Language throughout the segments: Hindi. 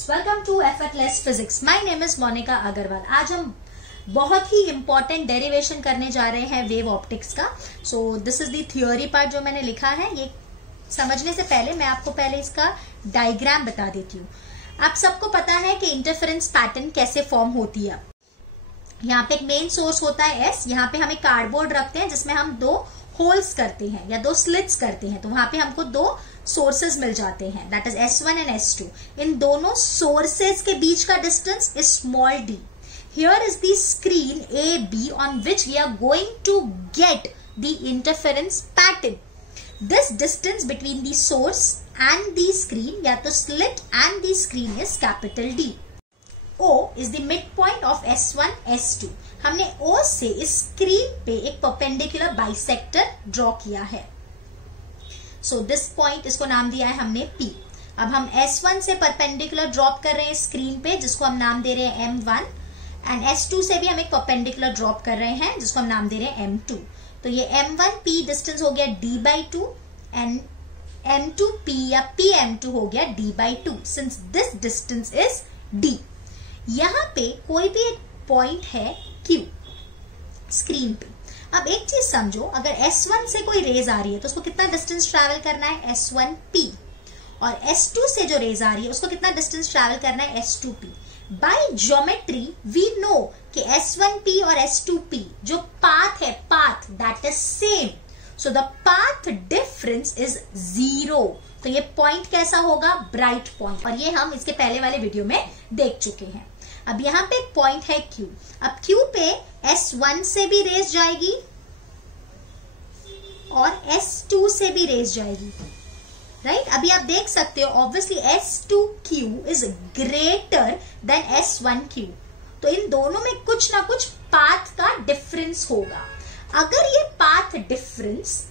Students, welcome to effortless physics. My name is Monika Agarwal. आज हम बहुत ही इंपॉर्टेंट डेरिवेशन करने जा रहे हैं वेव ऑप्टिक्स का। So this is the theory part जो मैंने लिखा है। ये समझने से पहले मैं आपको पहले इसका डायग्राम बता देती हूँ। आप सबको पता है कि इंटरफेरेंस पैटर्न कैसे फॉर्म होती है। यहाँ पे एक मेन सोर्स होता है एस। यहाँ पे हम एक कार्डबोर्ड रखते हैं जिसमें हम दो होल्स करते हैं या दो स्लिट्स करते हैं, तो वहां पे हमको दो सोर्सेज मिल जाते हैं, that is S1 and S2। इन दोनों सोर्सेज के बीच का distance is small d। Here is the screen AB on which we are going to get the interference pattern. This distance between the source and the screen या तो slit and the screen is capital D। O is the midpoint of S1, S2। हमने O से इस स्क्रीन पे एक परपेंडिकुलर बाइसेक्टर ड्रॉ किया है। सो दिस पॉइंट, इसको नाम दिया है हमने P। अब हम S1 से परपेंडिकुलर ड्रॉप कर रहे हैं स्क्रीन पे, जिसको हम नाम दे रहे हैं M1, एंड S2 से भी हम एक परपेंडिकुलर ड्रॉप कर रहे हैं जिसको हम नाम दे रहे हैं M2। तो ये M1P डिस्टेंस हो गया D/2 एंड M2P या PM2 हो गया D/2, since this distance is D। यहां पे कोई भी एक पॉइंट है Q स्क्रीन पे। अब एक चीज समझो, अगर S1 से कोई रेज आ रही है तो उसको कितना डिस्टेंस ट्रैवल करना है S1P, और S2 से जो रेज आ रही है उसको कितना डिस्टेंस ट्रैवल करना है S2P। Bye geometry we know कि S1P और S2P जो पाथ है, path that is same, so the path difference is 0। तो ये पॉइंट कैसा होगा? ब्राइट पॉइंट, और ये हम इसके पहले वाले वीडियो में देख चुके हैं। अब यहाँ पे एक पॉइंट है Q। अब Q पे S1 से भी रेज जाएगी और S2 से भी रेज जाएगी, राइट? अभी आप देख सकते हो obviously S2Q is greater than S1Q, तो इन दोनों में कुछ ना कुछ पाथ का डिफरेंस होगा। अगर ये path difference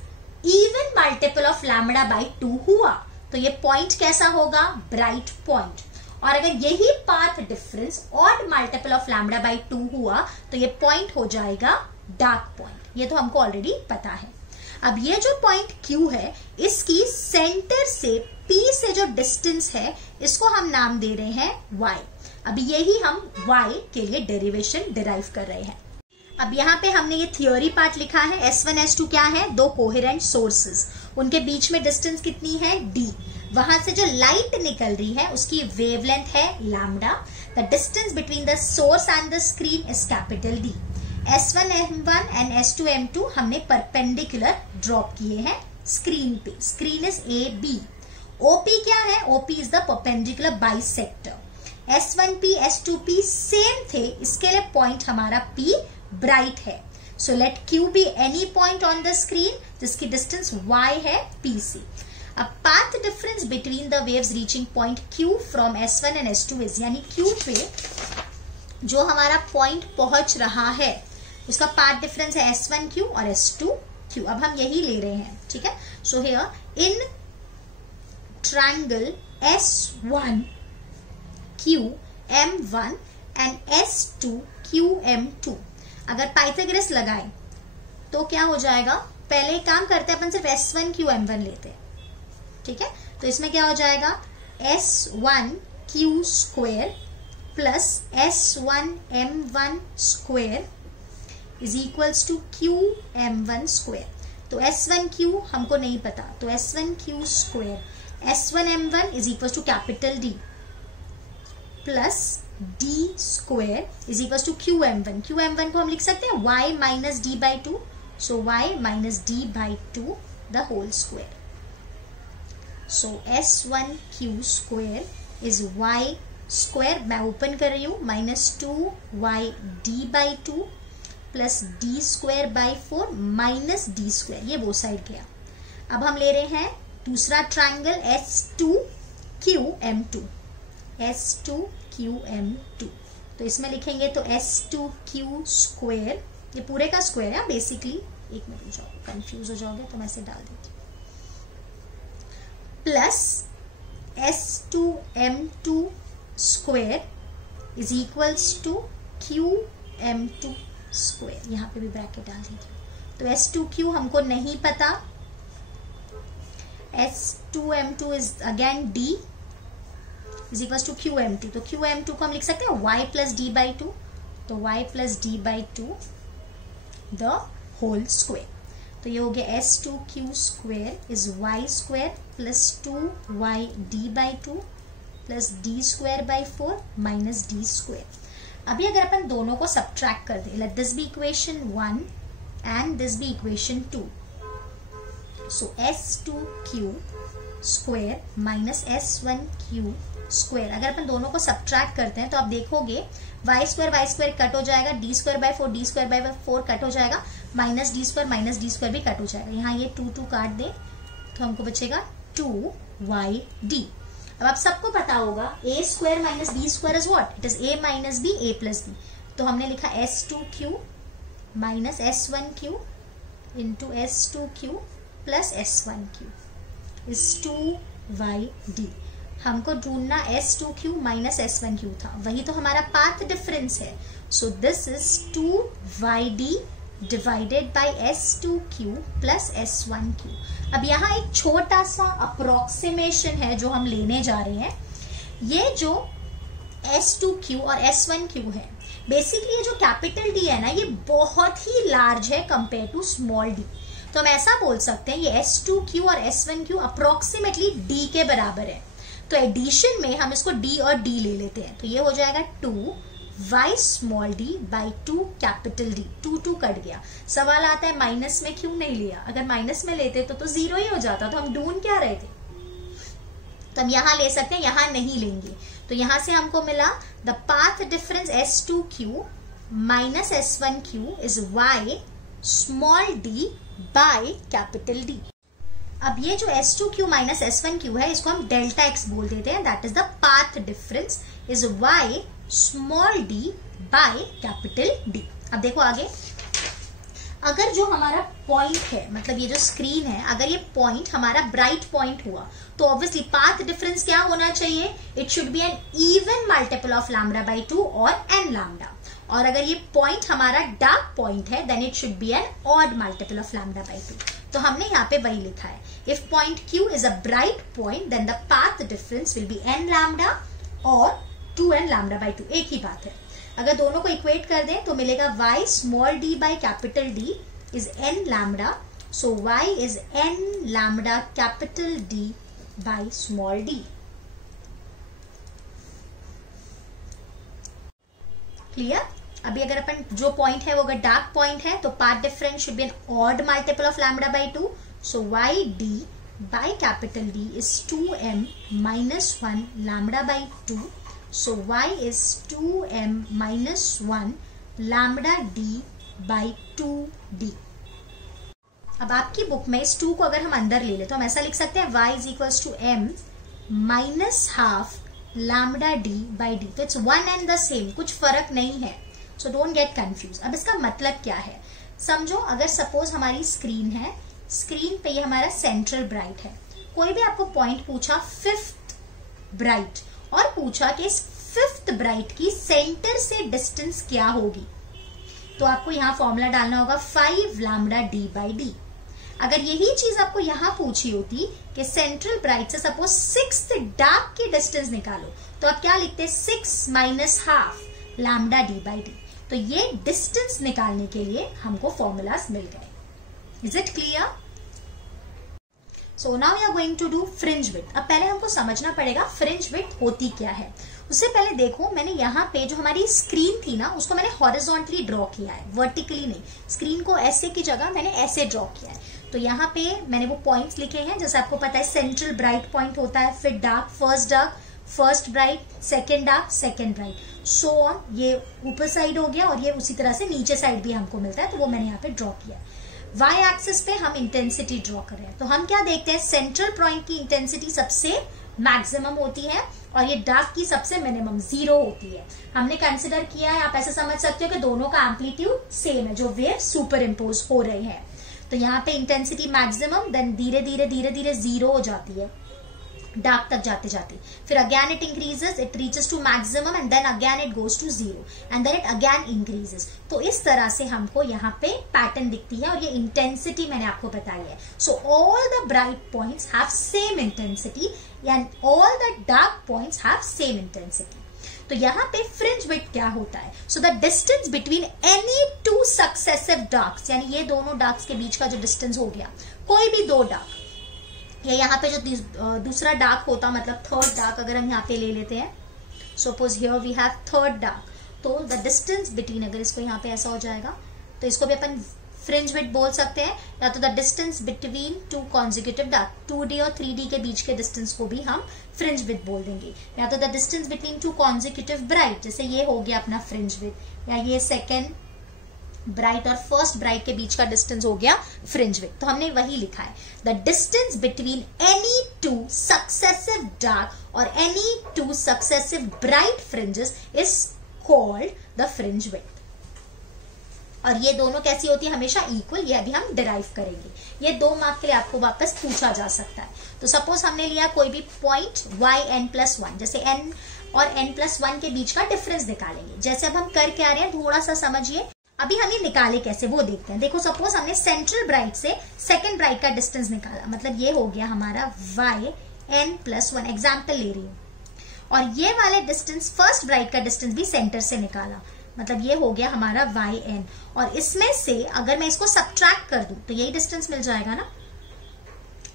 even multiple of λ/2 हुआ तो ये पॉइंट कैसा होगा? Bright point. और अगर यही path difference odd multiple of λ/2 हुआ तो ये पॉइंट हो जाएगा डार्क पॉइंट। ये तो हमको ऑलरेडी पता है। अब ये जो पॉइंट Q है, इसकी सेंटर से P से जो डिस्टेंस है इसको हम नाम दे रहे हैं Y। अभी यही हम Y के लिए डेरिवेशन डिराइव कर रहे हैं। अब यहाँ पे हमने ये थियोरी पार्ट लिखा है। S1 S2 क्या है? दो कोहेरेंट सोर्सेज, उनके बीच में डिस्टेंस कितनी है? D। वहां से जो लाइट निकल रही है उसकी वेवलेंथ है lambda. The distance between the source and the screen is capital D। S1 M1 and S2 M2 हमने परपेंडिकुलर ड्रॉप किए हैं स्क्रीन पे। Screen is AB। OP क्या है? OP is the perpendicular bisector. S1P S2P same थे, इसके लिए पॉइंट हमारा P ब्राइट है। So let Q be any point on the screen जिसकी डिस्टेंस Y है P से। अब path difference between the waves reaching point Q from S1 and S2 is, यानी Q पे जो हमारा पॉइंट पहुंच रहा है उसका पाथ डिफरेंस है S1Q और S2Q। अब हम यही ले रहे हैं, ठीक है? So here in triangle S1Q M1 and S2Q M2, अगर पाइथागोरस लगाए तो क्या हो जाएगा? पहले एक काम करते हैं, अपन सिर्फ S1Q M1 लेते हैं, ठीक है? तो इसमें क्या हो जाएगा? S1Q square plus S1 M1 square is equals to Q M1 square. तो S1Q हमको नहीं पता, तो S1Q square S1 M1 is equals to capital D plus D square is equals to Q M1। Q M1 को हम लिख सकते हैं Y माइनस D/2, सो Y minus D/2 the whole square. So S1Q square is Y square, मैं ओपन कर रही हूं, minus 2Y D/2 plus D square by 4 minus D square, ये वो साइड गया। अब हम ले रहे हैं दूसरा triangle S2Q M2, S2Q M2। तो इसमें लिखेंगे तो S2Q स्क्वायर, ये पूरे का स्क्वायर है बेसिकली, एक मिनट रुक जाओ, कंफ्यूज हो जाओगे तो मैं इसे डाल देती हूँ, plus S2 M2 square is equals to Q M2 square. यहाँ पे भी ब्रैकेट डाल दीजिए। तो S2Q हमको नहीं पता, S2M2 is again D is equal to QM2। तो QM2 को हम लिख सकते हैं y plus D by two, तो y plus D by two the whole square. तो ये हो गया S2Q square is y square plus 2y d by two plus d square by 4 minus d square. अभी अगर अपन दोनों को सब्ट्रैक्ट कर दें, let this be equation 1 and this be equation 2, so S2Q square minus S1Q square. अगर अपन दोनों को सब्ट्रैक्ट करते हैं तो आप देखोगे y स्क्वायर कट हो जाएगा, d स्क्वायर बाई 4 कट हो जाएगा, माइनस डी स्क्वायर भी कट हो जाएगा। यहाँ ये 2 काट दे तो हमको बचेगा 2yD। अब आप सबको पता होगा a square minus B square is what, it is a minus B, a plus B. तो हमने लिखा S2Q minus S1Q into S2Q plus S1Q is 2yD। हमको ढूंढना S2Q माइनस S1Q था, वही तो हमारा पाथ डिफरेंस है। So this is 2yD divided by S2Q plus S1Q। अब यहाँ एक छोटा सा अप्रोक्सीमेशन है जो हम लेने जा रहे हैं। ये जो S2Q और S1Q है, बेसिकली ये जो कैपिटल D है ना, ये बहुत ही लार्ज है कंपेयर टू स्मॉल d। तो हम ऐसा बोल सकते हैं ये S2Q और S1Q अप्रोक्सीमेटली D के बराबर है। तो एडिशन में हम इसको D और D ले लेते हैं, तो ये हो जाएगा 2y small d by 2 capital D। 2 cut गया। सवाल आता है माइनस में क्यों नहीं लिया, अगर माइनस में लेते तो 0 ही हो जाता, तो हम ढूंढ क्या रहे थे। तो हम यहाँ ले सकते हैं, यहाँ नहीं लेंगे। तो यहाँ से हमको मिला the path difference S2Q minus S1Q is y small d by capital D। अब ये जो S2Q माइनस S1Q है, इसको हम डेल्टा x बोल देते हैं, that is the path difference is y small d by capital D। अब देखो आगे, अगर जो हमारा पॉइंट है, मतलब ये जो स्क्रीन है, अगर ये पॉइंट हमारा ब्राइट पॉइंट हुआ तो ऑब्वियसली पाथ डिफरेंस क्या होना चाहिए, it should be an even multiple of lambda by 2 और n लैम्डा। और अगर ये पॉइंट हमारा डार्क पॉइंट है, then it should be an odd multiple of lambda by 2। तो हमने यहाँ पे वही लिखा है, if point Q is a bright point then the path difference will be n lambda और 2n लैम्डा बाई 2, एक ही बात है। अगर दोनों को इक्वेट कर दें तो मिलेगा y small d by capital D is n lambda, so y is n lambda capital D by small d। Clear? अभी अगर अपन जो पॉइंट है वो अगर डार्क पॉइंट है तो path difference should be an odd multiple of lambda by 2, so y d by capital D is 2m minus 1 lambda by 2, so y is 2m minus 1 lambda d by 2d। अब आपकी बुक में इस 2 को अगर हम अंदर ले ले तो हम ऐसा लिख सकते हैं y is equals to m minus half lambda d by d। तो it's one and the same, कुछ फर्क नहीं है, सो डोंट गेट कंफ्यूज। अब इसका मतलब क्या है समझो, अगर सपोज हमारी स्क्रीन है, स्क्रीन पे ये हमारा सेंट्रल ब्राइट है, कोई भी आपको पॉइंट पूछा फिफ्थ ब्राइट और पूछा कि इस फिफ्थ ब्राइट की सेंटर से डिस्टेंस क्या होगी, तो आपको यहाँ फॉर्मूला डालना होगा 5 लैम्डा d बाई d। अगर यही चीज आपको यहाँ पूछी होती कि सेंट्रल ब्राइट से सपोज 6th डार्क की डिस्टेंस निकालो, तो आप क्या लिखते 6 minus half lambda d by d। तो ये डिस्टेंस निकालने के लिए हमको फॉर्मूलाज मिल गए। Is it clear? So now we are going to do fringe width. अब पहले हमको समझना पड़ेगा फ्रिंज विड्थ होती क्या है। उससे पहले देखो, मैंने यहाँ पे जो हमारी स्क्रीन थी ना, उसको मैंने हॉरिजॉन्टली ड्रॉ किया है, वर्टिकली नहीं। स्क्रीन को ऐसे की जगह मैंने ऐसे ड्रॉ किया है। तो यहाँ पे मैंने वो पॉइंट्स लिखे हैं, जैसे आपको पता है सेंट्रल ब्राइट पॉइंट होता है, फिर dark, first bright, second dark, second bright, so on. ये ऊपर साइड हो गया और ये उसी तरह से नीचे साइड भी हमको मिलता है, तो वो मैंने यहाँ पे ड्रॉ किया है। y एक्सिस पे हम इंटेंसिटी ड्रॉ कर रहे हैं, तो हम क्या देखते हैं, सेंट्रल पॉइंट की इंटेंसिटी सबसे मैक्सिमम होती है और ये डार्क की सबसे मिनिमम 0 होती है। हमने कंसिडर किया है, आप ऐसे समझ सकते हो कि दोनों का एम्पलीट्यूड सेम है, जो वेव सुपर इम्पोज हो रहे हैं। तो यहाँ पे इंटेंसिटी मैक्सिमम, देन धीरे धीरे 0 हो जाती है, डार्क तक जाते जाते, फिर again it increases, it reaches to maximum and then again it goes to 0 and then it again increases. तो इस तरह से हमको यहाँ पे पैटर्न दिखती है और ये इंटेंसिटी मैंने आपको बताई है। So all the bright points have same intensity and all the dark points have same intensity. तो यहाँ पे फ्रिंज विड्थ क्या होता है? So the distance between any two successive darks, यानी ये दोनों डार्क्स के बीच का जो डिस्टेंस हो गया, कोई भी दो डार्क, या यहाँ पे जो दूसरा डार्क होता मतलब थर्ड डार्क अगर हम यहाँ पे ले लेते हैं, suppose here we have third dark, तो द डिस्टेंस बिटवीन, अगर इसको यहाँ पे ऐसा हो जाएगा तो इसको भी अपन फ्रिंज विड्थ बोल सकते हैं, या तो the distance between two consecutive dark, 2D और 3D के बीच के डिस्टेंस को भी हम फ्रिंज विड्थ बोल देंगे, या तो the distance between two consecutive bright, जैसे ये हो गया अपना फ्रिंज विड्थ, या ये सेकेंड ब्राइट और फर्स्ट ब्राइट के बीच का डिस्टेंस हो गया फ्रिंज विड्थ। तो हमने वही लिखा है, the distance between any two successive dark और any two successive bright fringes is called the fringe width. और ये दोनों कैसी होती है? हमेशा इक्वल, ये अभी हम डिराइव करेंगे। ये 2 मार्क के लिए आपको वापस पूछा जा सकता है। तो सपोज हमने लिया कोई भी पॉइंट yn+1, जैसे n और n+1 के बीच का डिफरेंस निकालेंगे। जैसे अब हम कर क्या रहे हैं थोड़ा सा समझिए, अभी हम ये निकाले कैसे वो देखते हैं। देखो सपोज हमने सेंट्रल ब्राइट से सेकेंड ब्राइट का डिस्टेंस निकाला, मतलब ये हो गया हमारा yn+1, एग्जाम्पल ले रही हूँ, और ये वाले डिस्टेंस फर्स्ट ब्राइट का डिस्टेंस भी सेंटर से निकाला, मतलब ये हो गया हमारा yn, और इसमें से अगर मैं इसको सब्ट्रैक्ट कर दूं तो यही डिस्टेंस मिल जाएगा ना।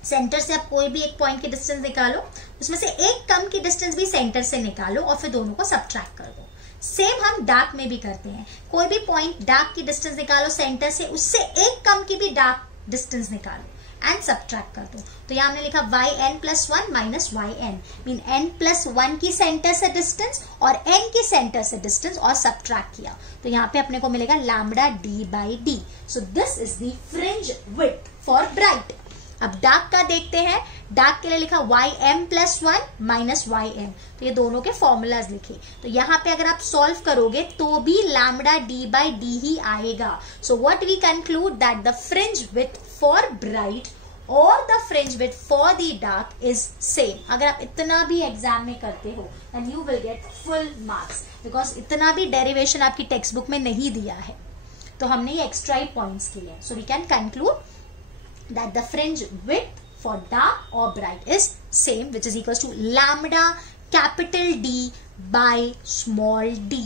सेंटर से आप कोई भी एक पॉइंट की डिस्टेंस निकालो, उसमें से एक कम की डिस्टेंस भी सेंटर से निकालो और फिर दोनों को सब्ट्रैक्ट कर दो। सेम हम डार्क में भी करते हैं, कोई भी पॉइंट डार्क की डिस्टेंस निकालो सेंटर से, उससे एक कम की भी डार्क डिस्टेंस निकालो एंड सब्ट्रैक्ट कर दो। तो यहाँ हमने लिखा yn+1 minus yn, mean n+1 की सेंटर से डिस्टेंस और n की सेंटर से डिस्टेंस और सब्ट्रैक्ट किया, तो यहाँ पे अपने को मिलेगा λd/d। So this is the fringe width for bright. अब डार्क का देखते हैं, डार्क के लिए लिखा ym+1 माइनस yn, तो ये दोनों के फॉर्मूलाज लिखे। तो यहाँ पे अगर आप सॉल्व करोगे तो भी λd/d ही आएगा। So what we conclude that the fringe width for bright और the fringe width for the dark is same. अगर आप इतना भी एग्जाम में करते हो and you will get full marks, because इतना भी डेरिवेशन आपकी टेक्स्ट बुक में नहीं दिया है, तो हमने ये एक्स्ट्रा ही पॉइंट्स किए। So we can conclude that the fringe width for dark or bright is same, which is equals to λ capital D by small d.